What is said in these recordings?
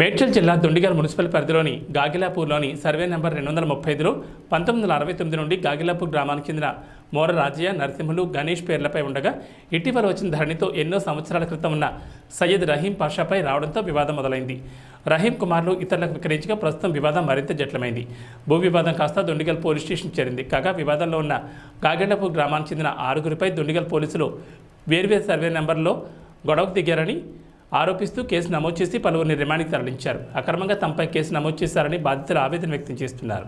మేడ్చల్ జిల్లా దుండిగల్ మున్సిపల్ పరిధిలోని గాగిలాపూర్లోని survey number రెండు వందల ముప్పై ఐదులో పంతొమ్మిది వందల అరవై తొమ్మిది నుండి గాగిలాపూర్ గ్రామానికి చెందిన మోర రాజయ్య నరసింహులు గణేష్ పేర్లపై ఉండగా ఇటీవల వచ్చిన ధరణితో ఎన్నో సంవత్సరాల క్రితం ఉన్న సయ్యద్ రహీం పాషాపై రావడంతో వివాదం మొదలైంది. రహీం కుమార్లు ఇతరులకు విక్రయించగా ప్రస్తుతం వివాదం మరింత జట్లమైంది. భూ వివాదం కాస్త దుండిగల్ పోలీస్ స్టేషన్ చేరింది. కాగా వివాదంలో ఉన్న గాగిలాపూర్ గ్రామానికి చెందిన ఆరుగురిపై దుండిగల్ పోలీసులు వేర్వేరు సర్వే నెంబర్లో గొడవకు దిగారని ఆరోపిస్తూ కేసు నమోదు చేసి పలువురిని రిమాండ్కి తరలించారు. అక్రమంగా తమపై కేసు నమోదు చేశారని బాధితులు ఆవేదన వ్యక్తం చేస్తున్నారు.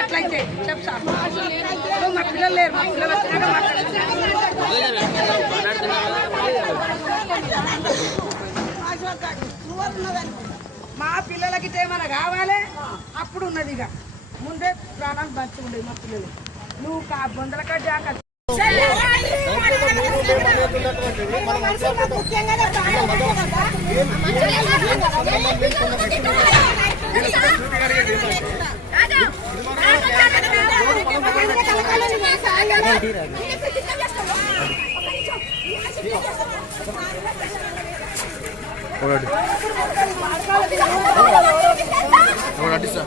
అట్లయితే? మా మా పిల్లలకి ఏమైనా కావాలి? అప్పుడు ఉన్నది ఇక. ముందే ప్రాణాలు మంచిగా ఉండేది మా పిల్లలు. నువ్వు సార్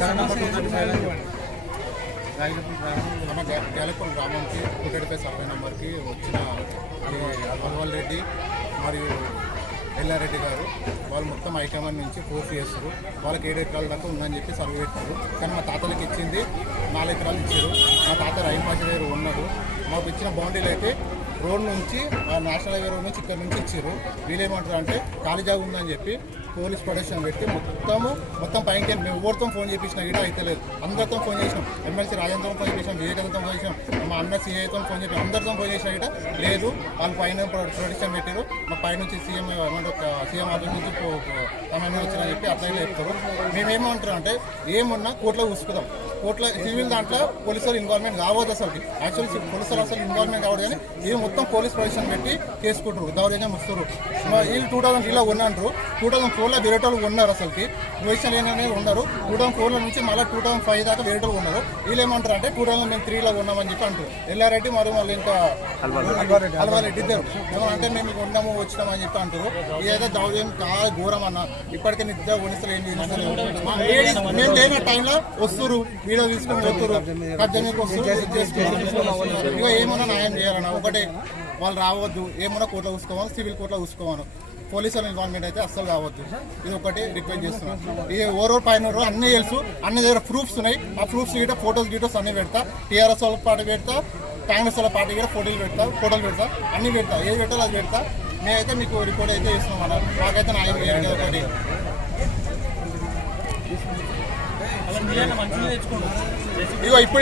కాడ జాగ్రత్త మన గ్యాలపల్ గ్రామంకి సర్వే నెంబర్కి వచ్చిన అల్వల్ రెడ్డి మరియు ఎల్లారెడ్డి గారు వాళ్ళు మొత్తం ఐటమ్ నుంచి పూర్తి చేస్తారు వాళ్ళకి ఏడు ఎకరాల దాకా ఉందని చెప్పి సర్వే పెట్టారు కానీ మా తాతలకు ఇచ్చింది నాలుగు ఎకరాలు ఇచ్చారు. మా తాత రైన్ పాష గారు ఉన్నారు. ఇచ్చిన బౌండరీలు అయితే రోడ్ నుంచి ఆ నేషనల్ హైవే రోడ్ నుంచి ఇక్కడ నుంచి ఇచ్చారు. వీళ్ళేమంటారు అంటే ఖాళీ జాగా ఉందని చెప్పి పోలీస్ ప్రొటెక్షన్ పెట్టి మొత్తము మొత్తం పైకి మేము ఎవరితో ఫోన్ చేపించినా కూడా అయితే లేదు. అందరితో ఫోన్ చేసినాం. ఎమ్మెల్సీ రాజేంద్రతో ఫోన్ చేసినాం వివేకానందతో ఫోన్ చేసినాం మా అన్న సీఐతో ఫోన్ చేసి అందరితో ఫోన్ చేసినా కూడా లేదు. వాళ్ళు పైన ప్రొటెక్షన్ పెట్టారు. మా పైనుంచి సీఎం ఏమంటే సీఎం ఆఫీస్ నుంచి సమయం వచ్చినా చెప్పి అట్లా చెప్తారు మేమేమంటారు అంటే ఏమున్నా కోర్టులో కూసుకుందాం. కోర్టులో సివిల్ దాంట్లో పోలీసులు ఇన్వాల్వ్మెంట్ కావద్దు అసలు యాక్చువల్లీ పోలీసులు అసలు ఇన్వాల్వ్మెంట్ కావద్దు కానీ ఇది మొత్తం పోలీస్ ప్రొటెక్షన్ పెట్టి చేసుకుంటారు దౌర్జన్యం వస్తారు వీళ్ళు టూ థౌసండ్ ఇలా ఉన్నారు టూ థౌసండ్ ఫోర్లో వేరే వాళ్ళు ఉన్నారు అసలుకి. పొజిషన్ ఏంటనేది ఉన్నారు టూ థౌసండ్ ఫోర్లో నుంచి మళ్ళీ టూ థౌసండ్ ఫైవ్ దాకా వేరే వాళ్ళు ఉన్నారు వీళ్ళు ఏమంటారు అంటే టూ థౌసండ్ మేము త్రీలో ఉన్నామని చెప్పి అంటారు ఎల్లారెడ్డి మరియు మళ్ళీ ఇంకా అల్వారెడ్డి. ఇద్దరు. ఏమో అంటే మేము ఇక్కడ ఉన్నాము వచ్చినామని చెప్పి అంటారు ఇదైతే దౌర్జన్యం చాలా ఘోరం అన్న. ఇప్పటికే నిద్ర పోలీసులు ఏం లేడీస్ మేము లేని టైంలో వస్తురు వీడియో తీసుకొని వస్తురు కబ్జానికి వస్తురు ఇక ఏమన్నా న్యాయం చేయాలన్న ఒకటే వాళ్ళు రావద్దు. ఏమన్నా కోర్టులో చూసుకోవాలి సివిల్ కోర్టులో చూసుకోవాలి. పోలీసుల ఇన్వాల్వ్మెంట్ అయితే అస్సలు కావద్దు ఇది ఒకటి రిక్వెస్ట్ చేస్తున్నాను ఈ ఓవర్ పైన అన్ని తెలుసు. అన్ని దగ్గర ప్రూఫ్స్ ఉన్నాయి. ఆ ప్రూఫ్స్ గిట్ట ఫోటోస్ గీటోస్ అన్ని పెడతా. టీఆర్ఎస్ వాళ్ళ పార్టీ పెడతా. కాంగ్రెస్ వాళ్ళ పార్టీ కూడా ఫోటోలు పెడతా ఫోటోలు పెడతా. అన్ని పెడతా. ఏది పెట్టాలో అది పెడతా. మేమైతే మీకు రిపోర్ట్ అయితే ఇస్తున్నాం అన్న. మాకైతే కదా ఒకటి. ఇగో ఇప్పుడు